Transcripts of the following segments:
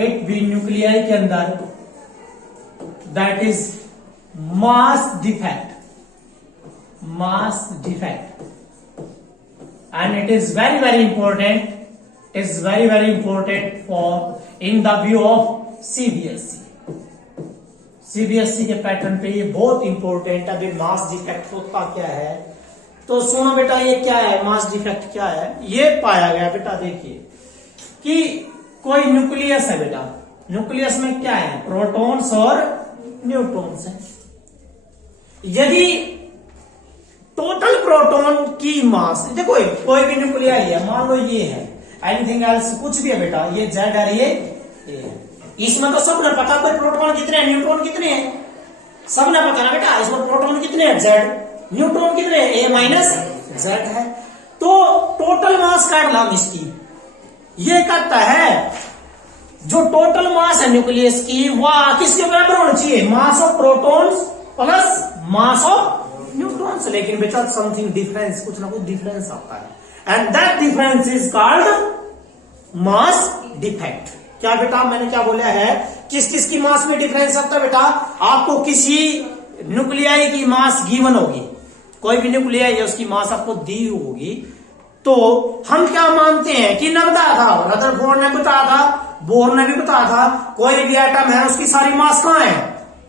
एक भी न्यूक्लियाई के अंदर, that is mass defect, and it is very important, it is very important for in the view of CBSE के pattern पे ये बहुत इंपॉर्टेंट है। अभी मास डिफेक्ट होता क्या है, तो सुनो बेटा, ये क्या है मास डिफेक्ट क्या है। ये पाया गया बेटा, देखिए कि कोई न्यूक्लियस है बेटा, न्यूक्लियस में क्या है, प्रोटॉन्स और न्यूट्रॉन्स है। यदि टोटल प्रोटॉन की मास, देखो कोई भी न्यूक्लियाई है, मान लो ये है, एनीथिंग एल्स कुछ भी है बेटा, ये जेड है, ये है। इसमें तो सब ने पता कोई प्रोटॉन कितने हैं, न्यूट्रॉन कितने हैं, सब ने पता ना बेटा। इसमें प्रोटॉन कितने हैं, जेड, न्यूट्रॉन कितने हैं, ए माइनस जेड है। तो टोटल मास काट ला इसकी, ये कहता है जो टोटल मास है न्यूक्लियस की, वह किसके बराबर होना चाहिए, mass of protons plus mass of neutrons. लेकिन बेटा समथिंग डिफरेंस, कुछ ना कुछ डिफरेंस आता है, and that difference is called mass defect. क्या बेटा मैंने क्या बोला है, किस किस की मास में डिफरेंस आता है बेटा। आपको किसी न्यूक्लियाई की मास गिवन होगी, कोई भी न्यूक्लियाई है उसकी मास आपको दी होगी, तो हम क्या मानते हैं कि न बताया था, रदरफोर्ड ने बताया था, बोर ने भी बताया था, कोई भी एटम है उसकी सारी मास कहां है,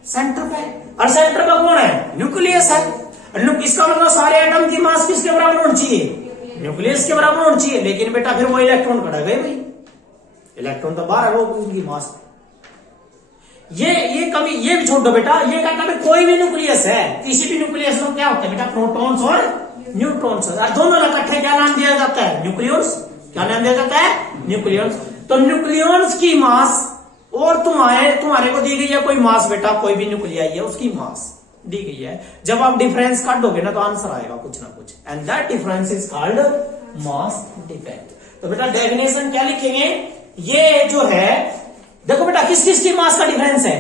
सेंटर पे, और सेंटर पे कौन है, न्यूक्लियस है। इसका मतलब सारे एटम की मास किसके बराबर होनी चाहिए, न्यूक्लियस के बराबर होनी चाहिए। लेकिन बेटा फिर वो इलेक्ट्रॉन कटा गए भाई, इलेक्ट्रॉन तो बाहर है, वो उनकी मास ये कभी ये भी छोड़ दो बेटा। ये कहता है कोई भी न्यूक्लियस है, किसी भी न्यूक्लियस में क्या होता है बेटा, प्रोटॉन्स और न्यूट्रॉन्स, दोनों इकट्ठे क्या नाम दिया जाता है, न्यूक्लियॉन्स। क्या नाम दिया जाता है, न्यूक्लियॉन्स। तो न्यूक्लियॉन्स की मास और तुम्हारे को दी गई है कोई मास बेटा, कोई भी न्यूक्लियाई है उसकी मास दी गई है। जब आप डिफरेंस काट दोगे ना तो आंसर आएगा कुछ ना कुछ, and that difference is called mass defect. तो बेटा डेफिनेशन क्या लिखेंगे, ये जो है देखो बेटा किस किस की मास का डिफरेंस है,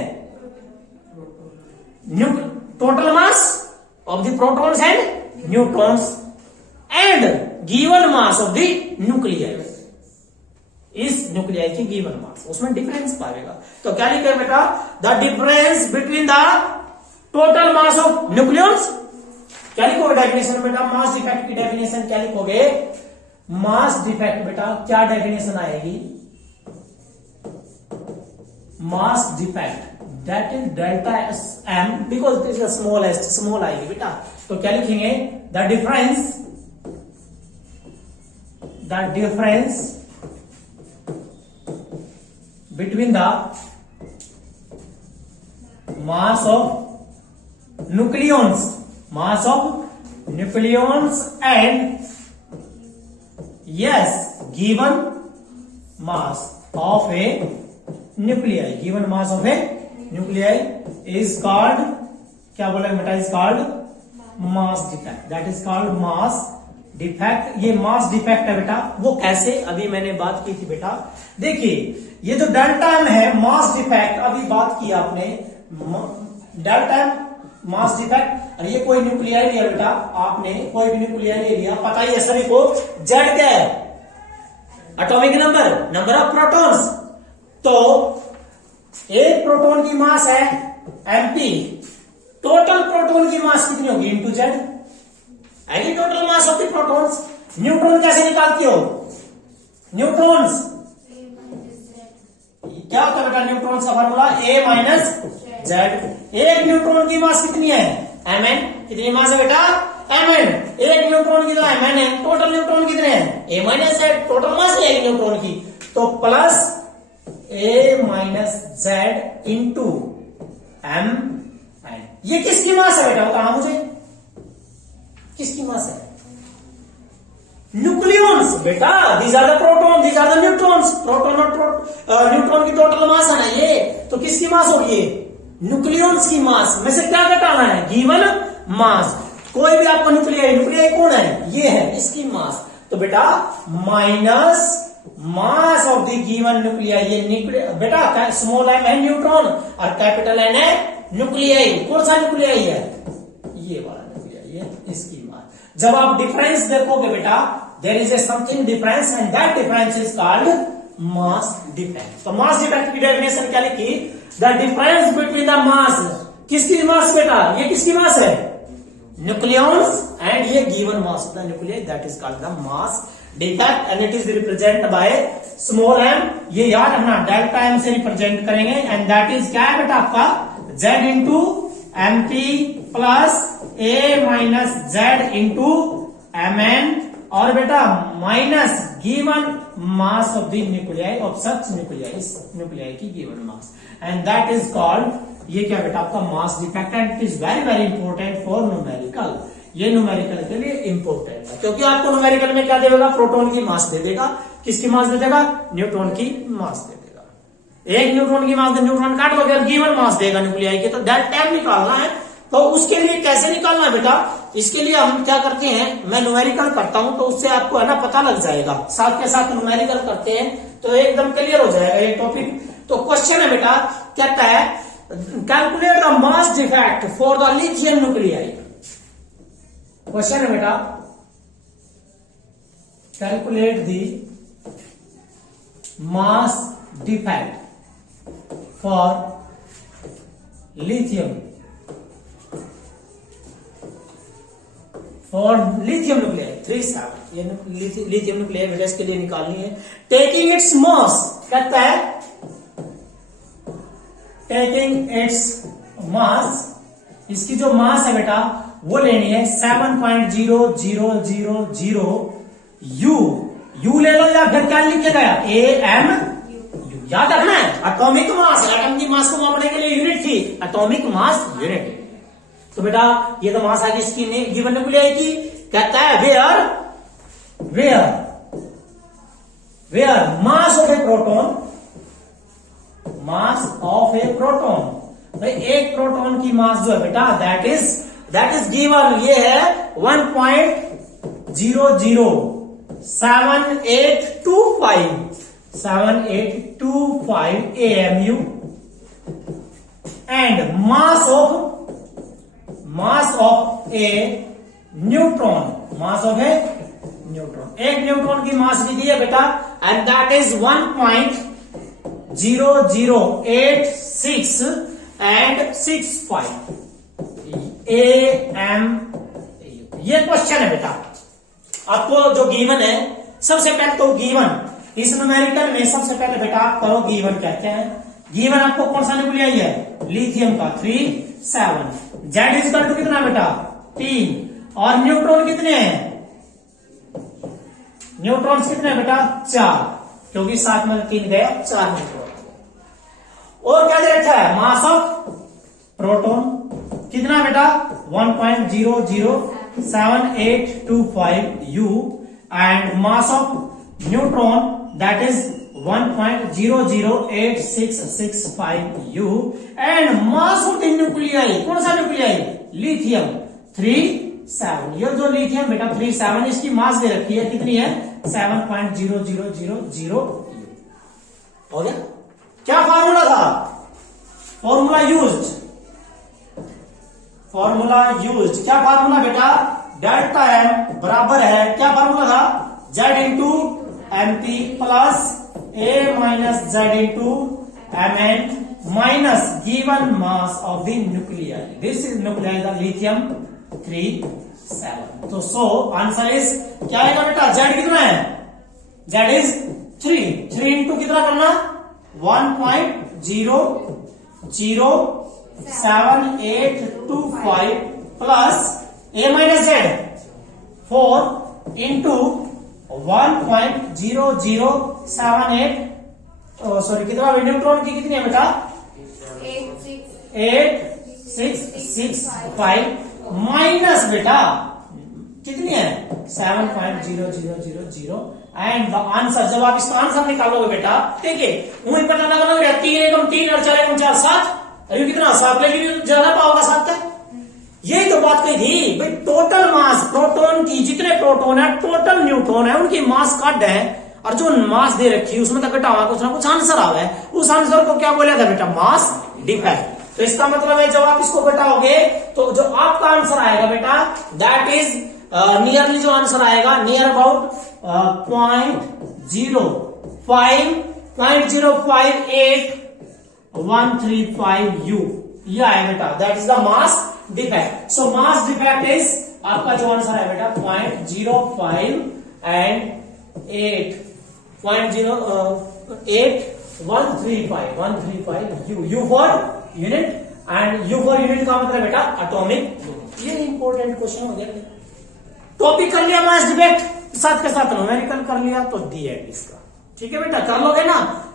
total mass of the protons and neutrons and given mass of the nuclei, इस न्यूक्लियाई की गिवन मास, उसमें डिफरेंस पाएगा। तो क्या लिखे बेटा, the difference between the total mass of nucleons. क्या लिखोगे डेफिनेशन बेटा, मास डिफेक्ट की डेफिनेशन क्या लिखोगे, मास डिफेक्ट बेटा क्या डेफिनेशन आएगी, mass defect that is delta M, because this is smallest, small आएगी बेटा। तो क्या लिखेंगे, the difference between the mass of nucleons and yes given mass of a nuclei, given mass of a nuclei is called, क्या बोला बेटा, is called mass defect, that is called mass defect। ये mass defect है बेटा, वो कैसे, अभी मैंने बात की थी बेटा। देखिए ये जो डेल्टा एम है मास डिफेक्ट, अभी बात की आपने, डेल्टा एम मास डिफेक्ट, और ये कोई न्यूक्लियाई लिया बेटा आपने, कोई भी न्यूक्लियाई ले लिया, पता ही है सभी को, जेड क्या है, एटॉमिक नंबर ऑफ प्रोटॉन्स। तो एक प्रोटॉन की मास है एमपी, टोटल प्रोटॉन की मास कितनी होगी, into Z, any total mass of the protons. Neutron कैसे निकालती हो, न्यूट्रॉन्स क्या होता है बेटा, न्यूट्रॉन्स का फार्मूला ए माइनस जेड। एक न्यूट्रॉन की मास कितनी है, एम एन, कितनी मास है बेटा, एम एन, एक न्यूट्रॉन की तो एम एन है, टोटल न्यूट्रॉन कितने हैं, A minus Z, total mass है एक न्यूट्रॉन की, तो plus A minus Z into M N. ये किसकी मास है बेटा, बताना मुझे, किसकी मास है, न्यूक्लियॉन्स बेटा, these are the proton, these are the neutrons, proton और न्यूट्रॉन की टोटल मास है ना ये, तो किसकी मास होगी, न्यूक्लियॉन्स की मास में से क्या घटाना है, गिवन मास। कोई भी आपका न्यूक्लियाई कौन है, ये है, इसकी मास, तो बेटा minus mass of the given nuclei, ये बेटा स्मॉल एम है न्यूट्रॉन और कैपिटल एन है न्यूक्लियाई। कौन सा न्यूक्लियाई है, ये वाला न्यूक्लियाई है, इसकी मास। जब आप डिफरेंस देखोगे बेटा, there is a something difference and that difference is called mass defect. तो मास डिफेक्ट की डेफिनेशन क्या लिखी? The difference between the mass, किसकी मास बेटा? ये किसकी मास है? न्यूक्लियॉन्स एंड ये given mass of the nucleus, that is called the mass defect and it is represent by small M. ये याद रखना, डेल्टा एम से रिप्रेजेंट करेंगे एंड दैट इज क्या है बेटा आपका? Z into M P plus A minus Z into M N, और बेटा minus given mass of the nuclei of such nuclei की given mass, and that is called, ये क्या बेटा आपका? Mass defect. And it is very very important for numerical. ये numerical के लिए इंपॉर्टेंट है क्योंकि आपको न्यूमेरिकल में क्या देगा? प्रोटॉन की मास दे देगा। किसकी मास दे देगा? न्यूट्रॉन की मास दे देगा। एक न्यूट्रॉन की मास, न्यूट्रॉन काट लो, अगर गिवन मास देगा न्यूक्लियाई के, तो दैट टाइम निकालना है। तो उसके लिए कैसे निकालना है बेटा? इसके लिए हम क्या करते हैं, मैं न्यूमेरिकल करता हूं तो उससे आपको है ना पता लग जाएगा। साथ के साथ न्यूमेरिकल करते हैं तो एकदम क्लियर हो जाएगा ये टॉपिक। तो क्वेश्चन है बेटा, कहता है calculate the mass defect for the lithium nuclei. Question है बेटा, calculate the mass defect for lithium nuclei 37। ये लिथियम न्यूक्लियाई बेटा इसके लिए निकालनी है। टेकिंग इट्स मास, कहता है टेकिंग इट्स मास, इसकी जो मास है बेटा वो लेनी है 7.0000 यू ले लो, या फिर क्या लिख के गया? A M U. याद रखना है एटॉमिक मास, एटम की मास को मापने के लिए यूनिट थी एटॉमिक मास यूनिट। तो बेटा ये तो मास आगे इसकी गिवन न्यूक्लियाई की। कहता है where mass of a proton, mass of a proton, भाई एक प्रोटॉन की मास जो है बेटा दैट इज गिवन, ये है 1.007825 AMU, and mass of A neutron, एक न्यूट्रॉन की मास भी दी है बेटा and that is 1.0086 and 65 AM। ये क्वेश्चन है बेटा आपको जो गिवन है। सबसे पहले तो गिवन, इस न्यूमेरिकल में सबसे पहले बेटा आप करो गिवन कहते हैं। गिवन आपको कौन सा न्यूक्लियाई है? लिथियम का 37। जेड इक्वल टू कितना बेटा? 3। और न्यूट्रॉन कितने हैं? न्यूट्रॉन्स कितने हैं बेटा? 4, क्योंकि साथ में 3 गए, 4 न्यूट्रॉन। और क्या दे रखा है? मास ऑफ प्रोटॉन कितना बेटा? 1.007825 U, and mass of neutron that is 1.008665 U, and mass of the nuclei, कौन सा न्यूक्लियाई? लिथियम 37। ये जो लिथियम बेटा 37, इसकी मास दे रखी है कितनी है? 7.0000 हो गया। क्या फॉर्मूला था? फॉर्मूला यूज्ड, क्या फॉर्मूला बेटा? डेल्टा एम बराबर है, क्या फॉर्मूला था? Z into M P plus A minus Z into M N minus given mass of the nuclei. This is nuclei the lithium 37। तो सो आंसर इज क्या आएगा बेटा? जेड कितना है? जेड इज 3 इंटू कितना करना? 1.007825 plus A minus Z 4 into 1.0078, sorry कितना? Neutron की कितनी है बेटा? 8665 माइनस बेटा कितनी है? 7.0000। एंड द आंसर, जब आप इसका आंसर निकालोगे बेटा, ठीक है, वही पता लगाना 3 एकम 3 और 4 एकम 4 7, अरे कितना 7 लेकिन ज्यादा पाओगा 7 का। यही तो बात कही थी भाई, टोटल मास प्रोटॉन की, जितने प्रोटॉन है टोटल न्यूट्रॉन है उनकी मास काट है, और जो मास दे रखी है उसमें तक घटावा कुछ ना कुछ आंसर आ है। उस आंसर को क्या बोला था बेटा? मास डिफेक्ट। तो इसका मतलब है जब आप इसको घटाओगे तो जो आपका आंसर आएगा बेटा दैट इज नियरली, जो आंसर आएगा नियर अबाउट 0.05 0.058 U यह है बेटा, that is the mass defect. So mass defect is आपका जो आंसर है बेटा 0.05 and 135 U for unit, and U for unit का मतलब बेटा एटॉमिक यूनिट। ये इंपॉर्टेंट क्वेश्चन हो गया। टॉपिक कर लिया मास डिफेक्ट, साथ के साथ न्यूमेरिकल कर लिया, तो दी है इसका। ठीक है बेटा, कर लोगे ना।